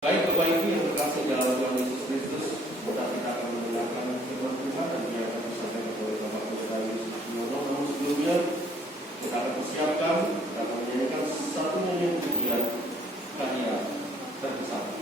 Baik Bapak Ibu yang terkasih dalam Tuhan Yesus Kristus, kita akan mendengarkan firman Tuhan dan dia akan disampaikan oleh Bapak Saudara Yesus Yono. Namun sebelumnya kita akan persiapkan, kita akan menyanyikan satu nyanyian pujian Karya Terbersatu.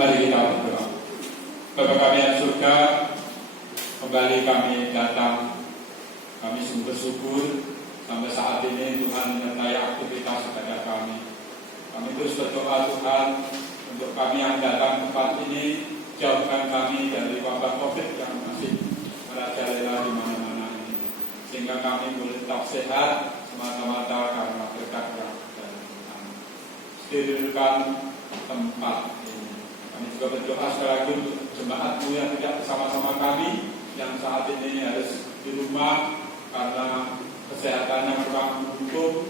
Mari kita berdoa. Bapa kami yang surga, kembali kami datang. Kami sungguh bersyukur sampai saat ini Tuhan menyertai aktivitas ibadah kami. Kami terus berdoa Tuhan untuk kami yang datang tempat ini, jauhkan kami dari wabah COVID yang masih merajalela di mana-mana ini, sehingga kami boleh tetap sehat semata-mata karena berkat yang dari Tuhan. Sterilkan tempat ini. Kami juga berdoa sekali lagi untuk jemaatmu yang tidak bersama-sama kami, yang saat ini harus di rumah karena kesehatan yang kurang mendukung,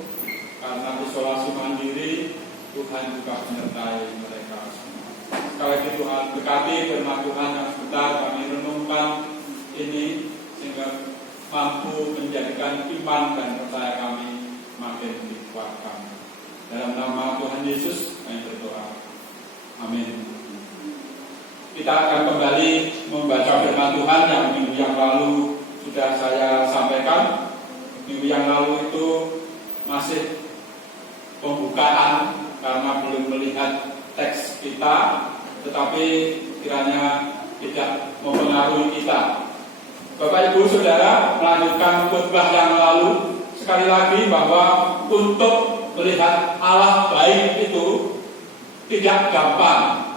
karena isolasi mandiri. Tuhan juga menyertai mereka semua. Sekali lagi Tuhan berkati firman Tuhan yang sebentar kami renungkan ini, sehingga mampu menjadikan iman dan percaya kami makin dikuatkan. Dalam nama Tuhan Yesus kami berdoa. Amin. Kita akan kembali membaca firman Tuhan yang minggu yang lalu sudah saya sampaikan. Minggu yang lalu itu masih pembukaan karena belum melihat teks kita, tetapi kiranya tidak mempengaruhi kita. Bapak Ibu Saudara, melanjutkan khotbah yang lalu, sekali lagi bahwa untuk melihat Allah baik itu tidak gampang.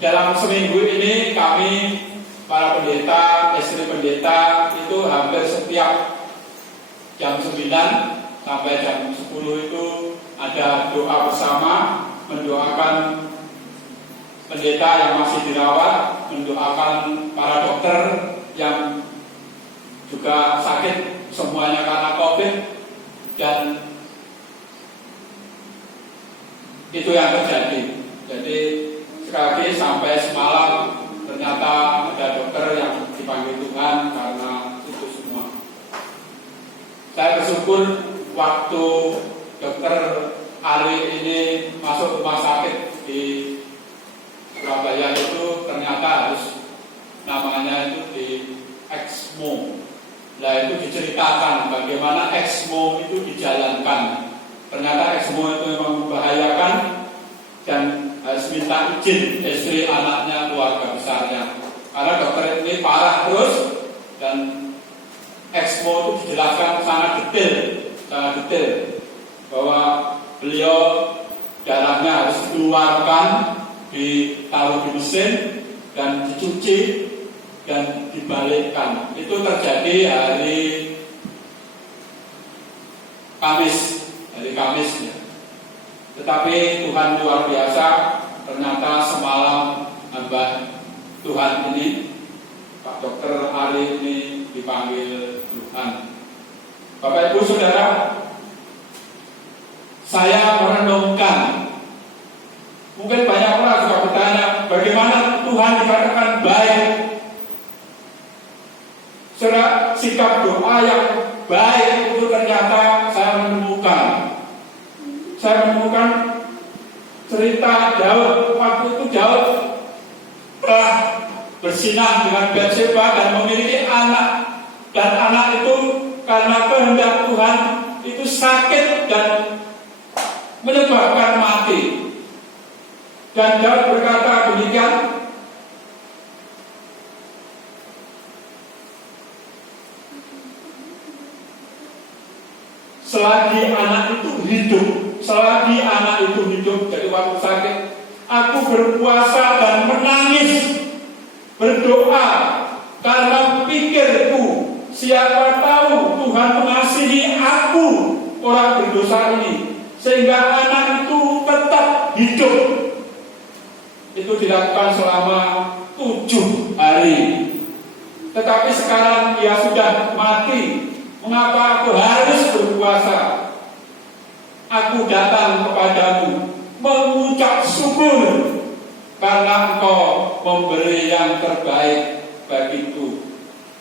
Dalam seminggu ini kami para pendeta, istri pendeta itu hampir setiap jam 9 sampai jam 10 itu ada doa bersama, mendoakan pendeta yang masih dirawat, mendoakan para dokter yang juga sakit semuanya karena COVID, dan itu yang terjadi. Jadi sekali lagi sampai semalam ternyata ada dokter yang dipanggil Tuhan karena itu semua. Saya bersyukur waktu dokter Ari ini masuk rumah sakit di Surabaya itu ternyata harus namanya itu di ECMO. Nah itu diceritakan bagaimana ECMO itu dijalankan. Ternyata ECMO itu memang membahayakan dan harus minta izin istri, anaknya, keluarga besarnya. Karena dokter ini parah terus dan ECMO itu dijelaskan sangat detail bahwa beliau darahnya harus dikeluarkan, ditaruh di mesin dan dicuci dan dibalikkan. Itu terjadi hari Kamis ya. Tetapi Tuhan luar biasa, ternyata semalam hamba Tuhan ini, Pak Dokter Ari ini dipanggil Tuhan. Bapak Ibu Saudara, saya merenungkan. Mungkin banyak orang juga bertanya, bagaimana Tuhan dikatakan baik? Saudara, sikap doa yang baik itu ternyata saya menemukan cerita Daud. Waktu itu Daud telah bersinah dengan Batseba dan memiliki anak, dan anak itu karena kehendak Tuhan itu sakit dan menyebabkan mati. Dan Daud berkata demikian, selagi anak itu hidup, jadi waktu sakit, aku berpuasa dan menangis, berdoa, karena pikirku, siapa tahu Tuhan mengasihi aku, orang berdosa ini, sehingga anak itu tetap hidup. Itu dilakukan selama 7 hari. Tetapi sekarang dia sudah mati. Mengapa aku harus berpuasa? Aku datang kepadamu mengucap syukur karena Engkau memberi yang terbaik bagiku.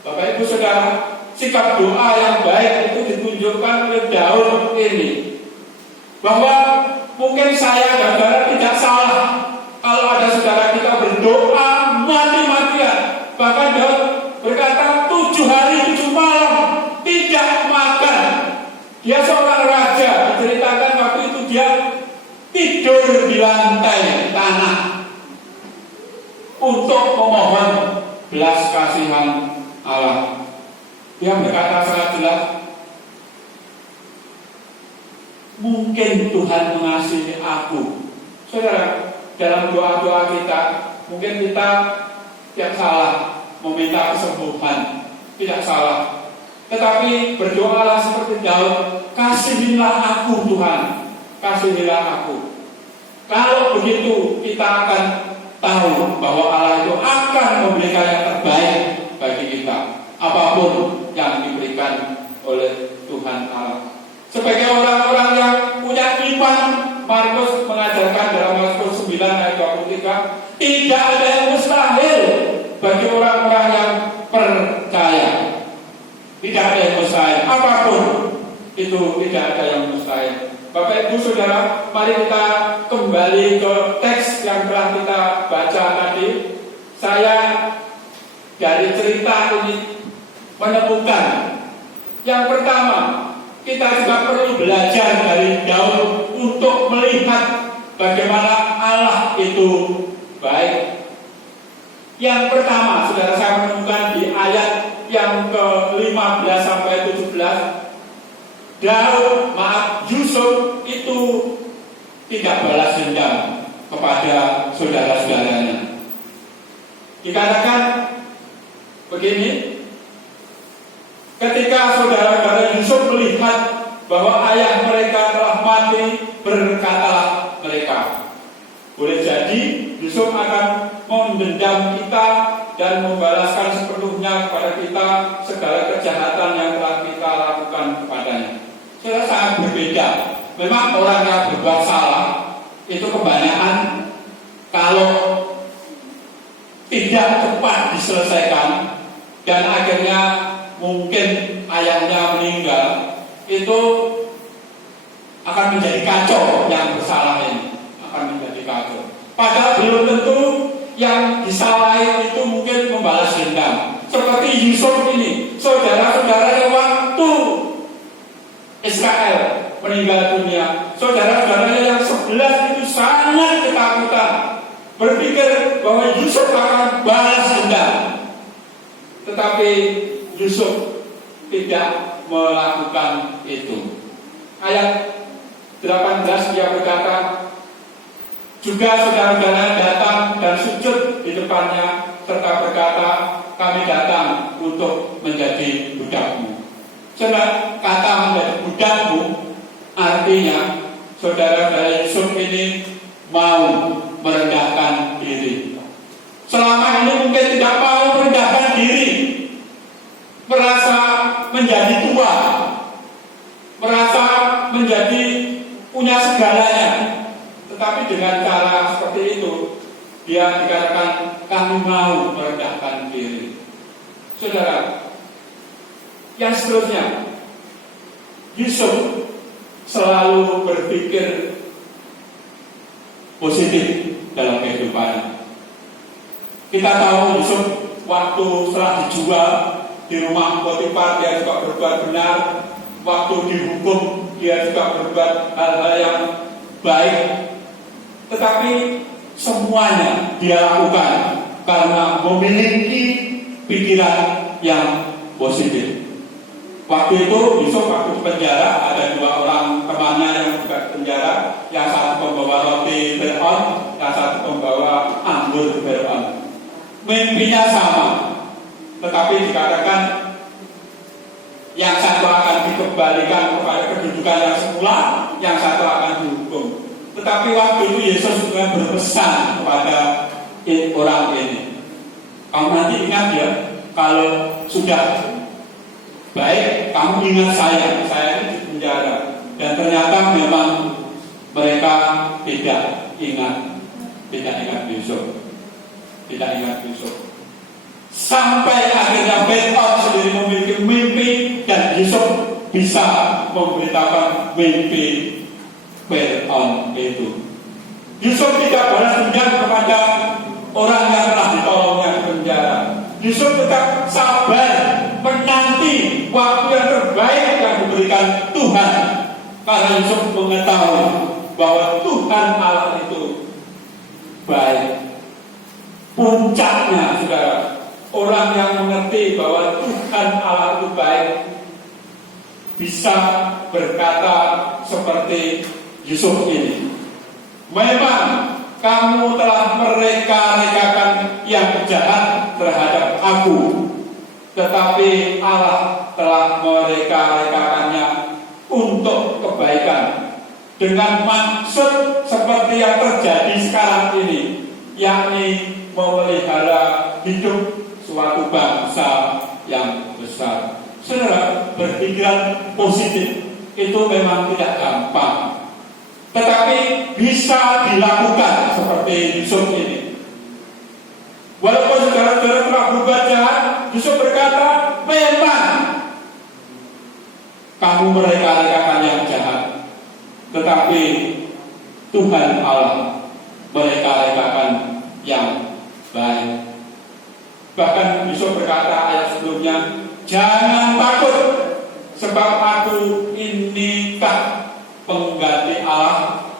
Bapak Ibu Saudara, sikap doa yang baik itu ditunjukkan oleh Daud ini. Bahwa mungkin saya dan saudara tidak salah kalau ada saudara kita berdoa mati-matian. Bahkan Daud berkata 7 hari 7 malam tidak makan. Dia seorang raja, diceritakan waktu itu dia tidur di lantai tanah untuk memohon belas kasihan Allah. Dia berkata sangat jelas, mungkin Tuhan mengasihi aku. Saudara, dalam doa-doa kita, mungkin kita tidak salah meminta kesembuhan, tidak salah. Tetapi berdoalah seperti Daud, kasihilah aku Tuhan, kasihilah aku. Kalau begitu kita akan tahu bahwa Allah itu akan memberikan yang terbaik bagi kita, apapun yang diberikan oleh Tuhan Allah. Sebagai orang-orang yang punya iman, Markus mengajarkan dalam Markus 9 ayat 23, tidak ada yang mustahil bagi orang-orang yang percaya. Tidak ada yang mustahil, apapun itu tidak ada yang mustahil. Bapak Ibu Saudara, mari kita kembali ke teks yang telah kita baca tadi. Saya dari cerita ini menemukan yang pertama, kita juga perlu belajar dari Daud untuk melihat bagaimana Allah itu baik. Yang pertama, saudara, saya menemukan di ayat yang ke-15 sampai 17, Yusuf itu tidak balas dendam kepada saudara-saudaranya. Dikatakan begini, ketika saudara-saudara Yusuf melihat bahwa ayah mereka telah mati, berkatalah mereka, boleh jadi Yusuf akan mendendam kita dan membalaskan sepenuhnya kepada kita segala kejahatan yang telah kita lakukan kepadanya. Saudara, sangat berbeda. Memang orang yang berbuat salah itu kebanyakan kalau tidak cepat diselesaikan dan akhirnya mungkin ayahnya meninggal, itu akan menjadi kacau. Yang bersalah ini akan menjadi kacau. Padahal belum tentu yang disalahi itu mungkin membalas dendam. Seperti Yusuf ini, saudara-saudara yang waktu Israel meninggal dunia, saudara-saudaranya yang 11 itu sangat ketakutan, berpikir bahwa Yusuf akan balas dendam. Tetapi Yusuf tidak melakukan itu. Ayat 18 dia berkata, juga saudara-saudara datang dan sujud di depannya serta berkata, kami datang untuk menjadi budakmu. Saudara, kata menjadi budakmu artinya saudara-saudara Yusuf ini mau merendahkan diri. Selama ini mungkin tidak mau merendahkan diri, merasa menjadi tua, merasa menjadi punya segalanya. Tetapi dengan cara seperti itu, dia dikatakan kami mau merendahkan diri. Saudara, yang seterusnya, Yusuf selalu berpikir positif dalam kehidupannya. Kita tahu Yusuf waktu setelah dijual di rumah Potifar, dia juga berbuat benar. Waktu dihukum, dia juga berbuat hal-hal yang baik. Tetapi semuanya dia lakukan karena memiliki pikiran yang positif. Waktu itu Yusuf waktu di penjara, ada 2 orang temannya yang juga di penjara. Yang satu membawa roti Fir'aun, yang satu membawa anggur Fir'aun. Mimpinya sama, tetapi dikatakan yang satu akan dikembalikan kepada kedudukan yang semula, yang satu akan dihukum. Tetapi waktu itu Yesus juga berpesan kepada orang ini, kamu nanti ingat ya, kalau sudah baik, kamu ingat saya ini di penjara. Dan ternyata memang mereka tidak ingat Yusuf. Tidak ingat Yusuf. Sampai akhirnya Fir'aun sendiri memiliki mimpi dan Yusuf bisa memberitakan mimpi Fir'aun itu. Yusuf tidak balas dendam kepada orang yang telah ditolongnya di penjara. Yusuf tetap sabar menanti waktu yang terbaik yang diberikan Tuhan, karena Yusuf mengetahui bahwa Tuhan Allah itu baik. Puncaknya, saudara, orang yang mengerti bahwa Tuhan Allah itu baik bisa berkata seperti Yusuf ini, memang kamu telah mereka-rekakan yang jahat terhadap aku, tetapi Allah telah mereka-rekakannya untuk kebaikan, dengan maksud seperti yang terjadi sekarang ini, yakni memelihara hidup suatu bangsa yang besar. Saudara, berpikiran positif itu memang tidak gampang, tetapi bisa dilakukan seperti Yusuf ini. Walaupun saudara-saudara Yusuf berkata, memang kamu mereka-rekakan yang jahat, tetapi Tuhan Allah mereka-rekakan yang baik. Bahkan Yusuf berkata ayat sebelumnya, jangan takut, sebab aku inikah pengganti Allah.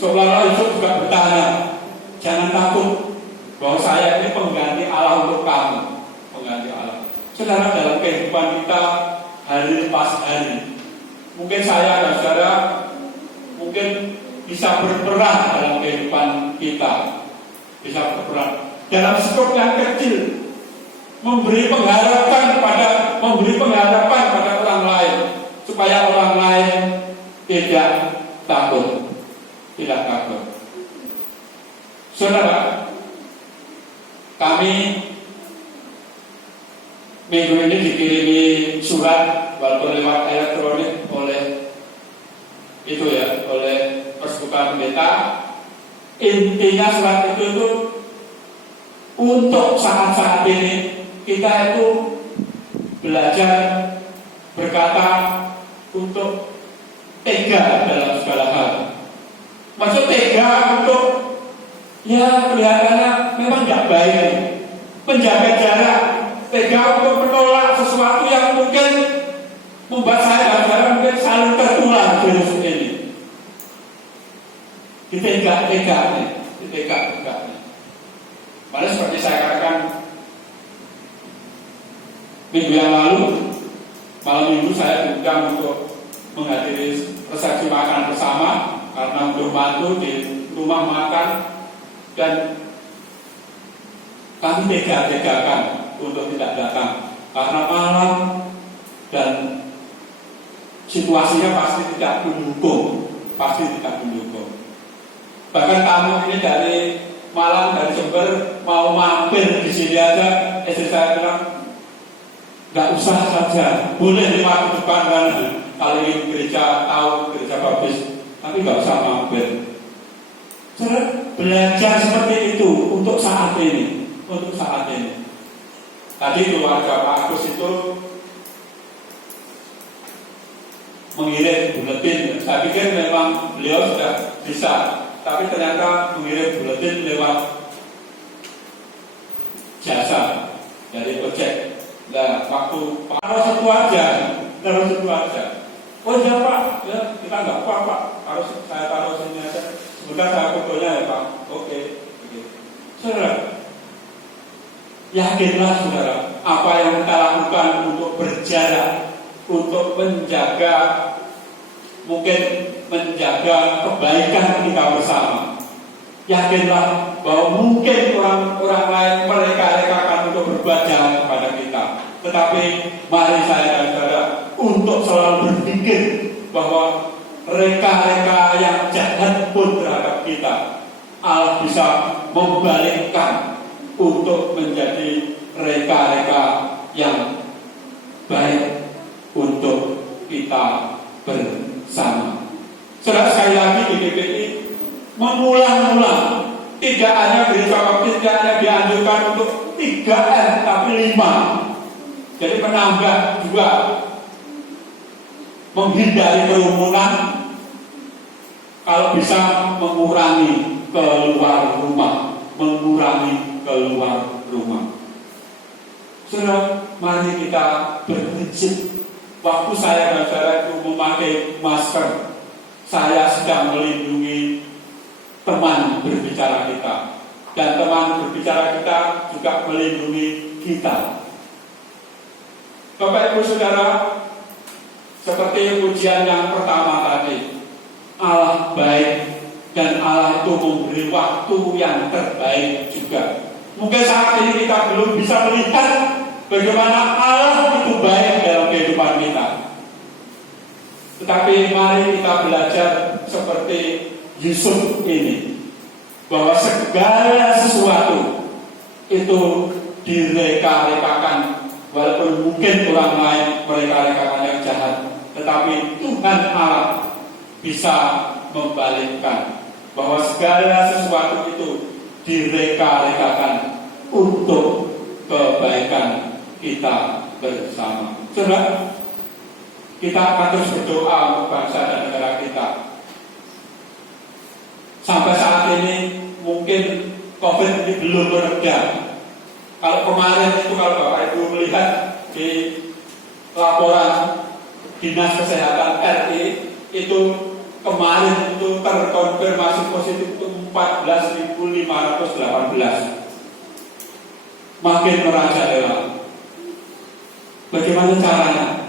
Seolah-olah Yusuf juga bertanya, jangan takut bahwa saya ini pengganti Allah untuk kamu, pengganti Allah. Saudara, dalam kehidupan kita hari lepas hari, mungkin saya dan saudara mungkin bisa berperan dalam kehidupan kita, bisa berperan dalam skop yang kecil, memberi pengharapan pada orang lain, supaya orang lain tidak takut. Saudara, kami minggu ini dikirimi surat walaupun lewat elektronik oleh Persekutuan Pendeta. Intinya surat itu untuk saat-saat ini kita itu belajar berkata untuk tega dalam segala hal. Maksud tega untuk kelihatannya memang tidak baik, menjaga jarak, tega untuk menolak sesuatu yang mungkin membuat saya dan saudara mungkin saling tertular virus ini. Ditegak nih. Malah seperti saya katakan minggu yang lalu, malam minggu saya diundang untuk menghadiri resepsi makan bersama karena untuk bantu di rumah makan, dan kami tega-tegakan untuk tidak datang karena malam dan situasinya pasti tidak mendukung. Bahkan tamu ini dari Malang, dari Jember mau mampir di sini aja, istri saya bilang nggak usah saja, boleh di waktu depan kan kalau ingin gereja tahu gereja bagus, tapi nggak usah mampir. Belajar seperti itu untuk saat ini. Tadi keluarga Pak Agus itu mengirim buletin. Saya pikir memang beliau sudah bisa, tapi ternyata mengirim buletin lewat jasa dari ojek. Nah, waktu harus itu aja. Oh iya Pak, ya kita nggak apa Pak, harus saya taruh sini aja. Sebentar saya fotonya ya Pak. Oke. Saudara, yakinlah saudara, apa yang kita lakukan untuk berjarak, untuk menjaga kebaikan kita bersama. Yakinlah bahwa mungkin orang lain mereka-rekakan untuk berbuat jahat kepada kita. Tetapi mari saya dan saudara untuk selalu berpikir bahwa reka-reka yang jahat pun terhadap kita, Allah bisa membalikkan untuk menjadi reka-reka yang baik untuk kita bersama. Saudara, sekali lagi di GPI mengulang-ulang, tidak hanya gereja baptis, tidak hanya dianjurkan untuk 3M tapi 5. Jadi menambah 2, menghindari kerumunan, kalau bisa mengurangi keluar rumah. Saudara, mari kita berprinsip. Waktu saya dan saudara itu memakai masker, saya sedang melindungi teman berbicara kita, dan teman berbicara kita juga melindungi kita. Bapak Ibu Saudara, seperti ujian yang pertama tadi, Allah baik dan Allah itu memberi waktu yang terbaik juga. Mungkin saat ini kita belum bisa melihat bagaimana Allah itu baik dalam kehidupan kita. Tetapi mari kita belajar seperti Yusuf ini, bahwa segala sesuatu itu direka-rekakan. Walaupun mungkin orang lain mereka-rekakan yang jahat, tetapi Tuhan Allah bisa membalikkan, bahwa segala sesuatu itu direka-rekakan untuk kebaikan kita bersama. Saudara, kita akan terus berdoa untuk bangsa dan negara kita. Sampai saat ini mungkin COVID ini belum mereda. Kalau kemarin itu, kalau Bapak Ibu melihat di laporan Dinas Kesehatan RI, itu kemarin itu terkonfirmasi positif itu 14.518. Makin merajalela. Bagaimana caranya?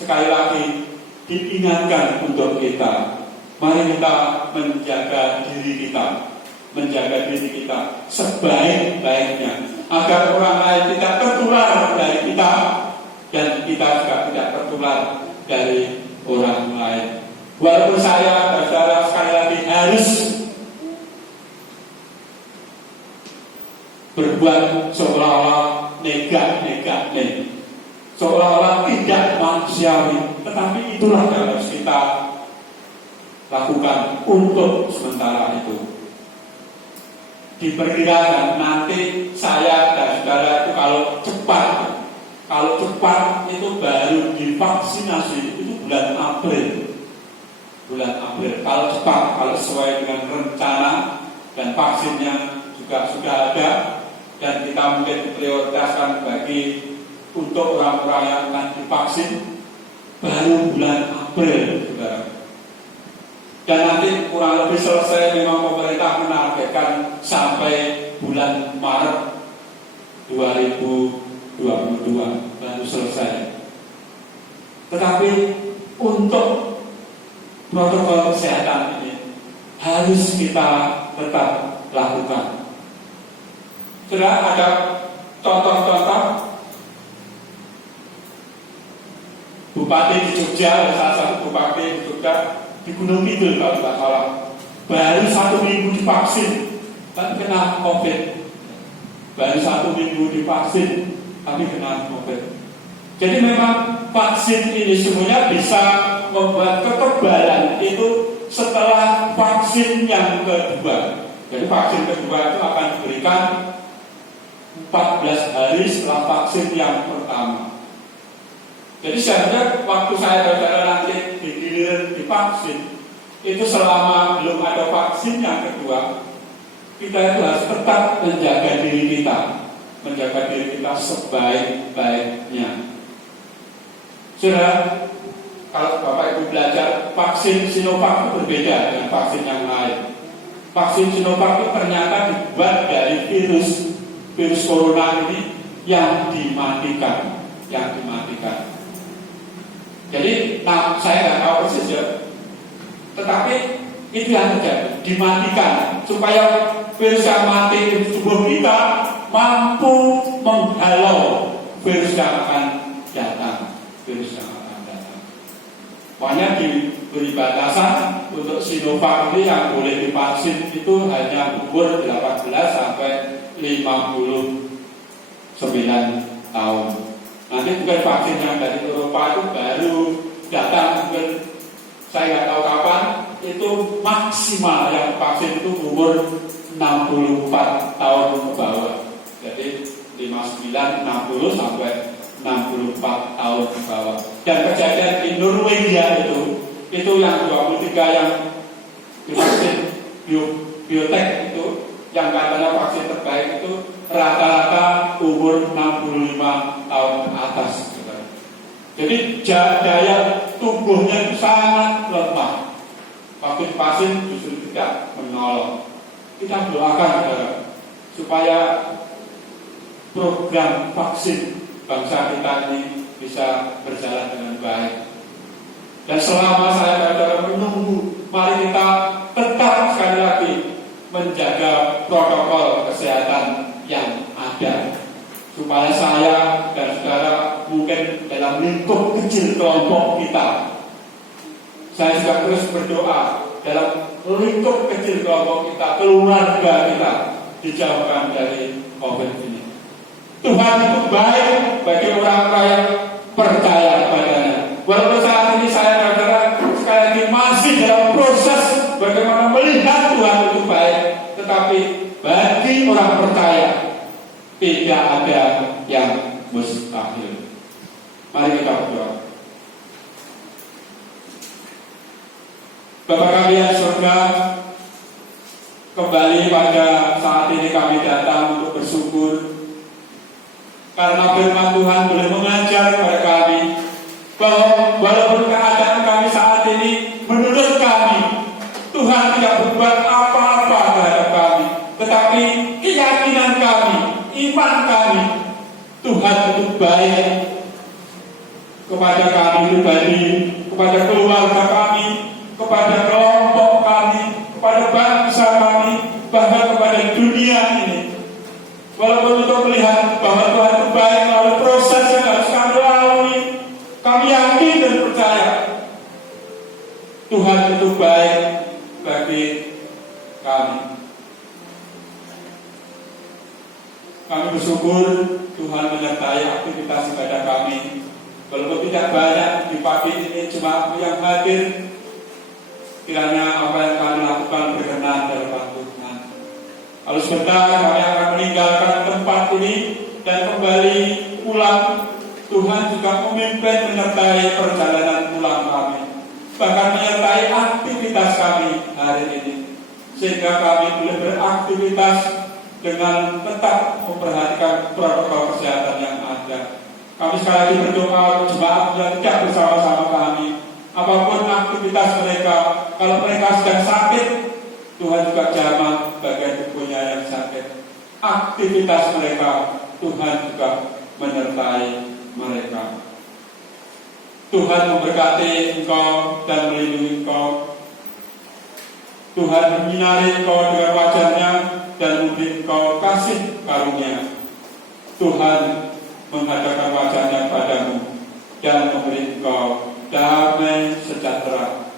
Sekali lagi diingatkan untuk kita. Mari kita menjaga diri kita sebaik-baiknya, agar orang lain tidak tertular dari kita dan kita juga tidak tertular dari orang lain. Walaupun saya, saudara, sekali lagi harus berbuat seolah-olah negatif, seolah-olah tidak manusiawi, tetapi itulah yang harus kita lakukan untuk sementara itu. Diperkirakan nanti saya dan saudara itu kalau cepat itu baru divaksinasi itu bulan April. Kalau cepat, kalau sesuai dengan rencana dan vaksinnya juga sudah ada, dan kita mungkin prioritaskan bagi untuk orang-orang yang akan divaksin baru bulan April, saudara. Dan nanti kurang lebih selesai, memang pemerintah menargetkan sampai bulan Maret 2022 baru selesai. Tetapi untuk protokol kesehatan ini harus kita tetap lakukan. Sudah ada contoh-contoh bupati di Jogja, salah satu bupati di Jogja di Gunung Kidul kalau tidak salah, baru 1 minggu divaksin tapi kena COVID. Baru 1 minggu divaksin tapi kena COVID. Jadi memang vaksin ini semuanya bisa membuat kekebalan itu setelah vaksin yang kedua. Jadi vaksin kedua itu akan diberikan 14 hari setelah vaksin yang pertama. Jadi sebenarnya waktu saya berjalan nanti digiliran divaksin, itu selama belum ada vaksin yang kedua, kita itu harus tetap menjaga diri kita sebaik-baiknya. Sudah, kalau Bapak Ibu belajar, vaksin Sinovac itu berbeda dengan vaksin yang lain. Vaksin Sinovac itu ternyata dibuat dari virus corona ini yang dimatikan. Jadi, saya nggak tahu persis ya, tetapi itu yang terjadi, dimatikan supaya virus yang mati di tubuh kita mampu menghalau virus yang akan datang. Makanya diberi batasan untuk Sinovac ini yang boleh divaksin itu hanya umur 18 sampai 59 tahun. Nanti mungkin vaksin yang dari Eropa itu baru datang, mungkin saya nggak tahu kapan, itu maksimal yang vaksin itu umur 64 tahun ke bawah. Jadi 59, 60 sampai 64 tahun ke bawah. Dan kejadian di Norwegia itu yang 23 yang divaksin biotech itu, yang katanya vaksin terbaik itu rata-rata umur 65 tahun ke atas. Jadi daya tubuhnya itu sangat lemah. Waktu divaksin justru tidak menolong. Kita doakan supaya program vaksin bangsa kita ini bisa berjalan dengan baik. Dan selama saya menunggu, mari kita tetap sekali lagi menjaga protokol kesehatan yang ada, supaya saya dan saudara mungkin dalam lingkup kecil kelompok kita, saya juga terus berdoa dalam lingkup kecil kelompok kita, keluarga kita dijauhkan dari COVID ini. Tuhan itu baik bagi orang-orang yang percaya kepadanya. Walaupun saat ini saya dan saudara sekali lagi masih dalam proses bagaimana melihat Tuhan itu baik, tetapi bagi orang percaya tidak ada yang mustahil. Mari kita berdoa. Bapa kami yang surga, kembali pada saat ini kami datang untuk bersyukur karena firman Tuhan boleh mengajar kepada kami bahwa walaupun keadaan kami saat ini menurut kami Tuhan tidak berbuat apa-apa terhadap kami, tetapi keyakinan kami, iman kami, Tuhan itu baik kepada kami pribadi, kepada keluarga kami, kepada kelompok kami, kepada bangsa kami, bahkan kepada dunia ini. Walaupun untuk melihat bahwa Tuhan itu baik melalui proses yang harus kami lalui, kami yakin dan percaya Tuhan itu baik bagi kami. Kami bersyukur Tuhan menyertai aktivitas ibadah kami. Walaupun tidak banyak di pagi ini cuma yang hadir, kiranya apa yang kami lakukan berkenan dalam Tuhan. Lalu sebentar kami akan meninggalkan tempat ini dan kembali pulang. Tuhan juga memimpin menyertai perjalanan pulang kami, bahkan menyertai aktivitas kami hari ini, sehingga kami boleh beraktivitas dengan tetap memperhatikan protokol kesehatan yang ada. Kami sekali lagi berdoa jemaat yang tidak bersama-sama kami, apapun aktivitas mereka, kalau mereka sedang sakit, Tuhan juga jamah bagian tubuhnya yang sakit. Aktivitas mereka, Tuhan juga menyertai mereka. Tuhan memberkati engkau dan melindungi engkau. Tuhan menyinari engkau dengan wajah-Nya dan memberi engkau kasih karunia. Tuhan menghadapkan wajah-Nya padamu dan memberi engkau damai sejahtera.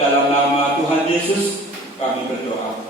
Dalam nama Tuhan Yesus kami berdoa.